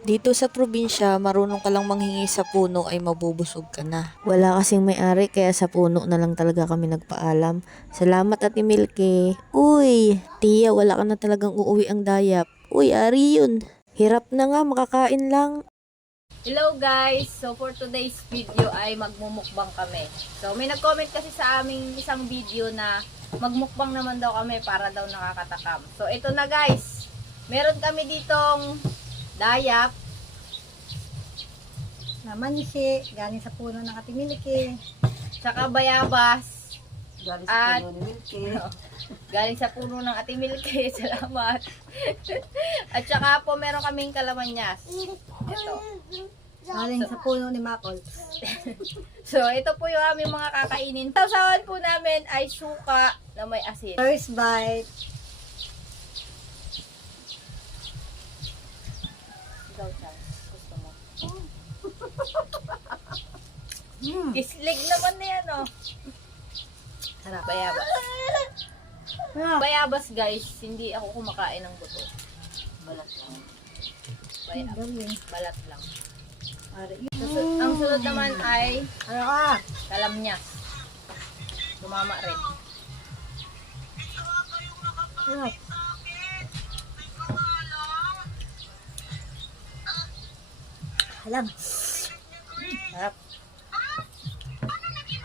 Dito sa probinsya, marunong ka lang manghingi sa puno ay mabubusog ka na. Wala kasing may-ari kaya sa puno na lang talaga kami nagpaalam. Salamat Ate Milky. Uy, Tia, wala ka na talagang uuwi ang dayap. Uy, ari yun. Hirap na nga, makakain lang. Hello guys! So for today's video ay magmumukbang kami. So may nag-comment kasi sa aming isang video na magmukbang naman daw kami para daw nakakatakam. So ito na guys, meron kami ditong dayap. Na mansi, galing sa puno ng Ate Milky. Tsaka bayabas. Galing At- puno ni Milky. Galing sa puno ng Ate Milky. Salamat. At saka po meron kaming kalamanyas. Ito. Galing sa puno ni Makol. So ito po yung aming mga kakainin. Sausawan po namin ay suka na may asin. First bite. Ikaw, Charles. Gusto mo? Kislig naman na yan, oh. Sarap. Bayabas. Bayabas, guys. Hindi ako kumakain ng buto. Balat lang. Bayabas. Galing. Balat lang. Ari. Ang sunod naman ay Ano ka? kalamnyas. Tumama rin. Sarap. Alam. Harap.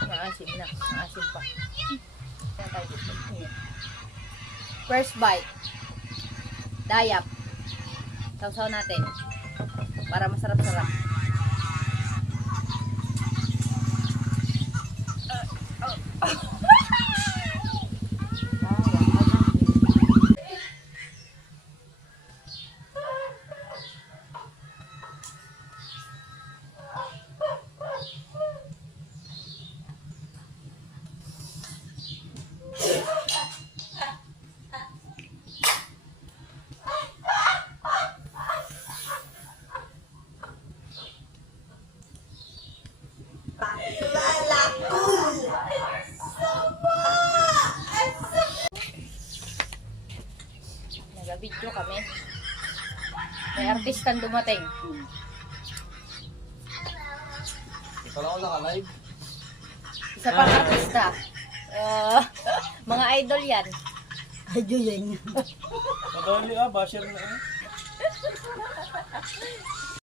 Maasim na. Maasim pa. Yan tayo dito. Ayan. First bite. Dayap. Sausaw natin. Para masarap-sarap. Nag-video kami. May artistang dumating. Kala ko naka-live. Isa pang artista. Mga idol yan. Ay, Julian. Madali basher na.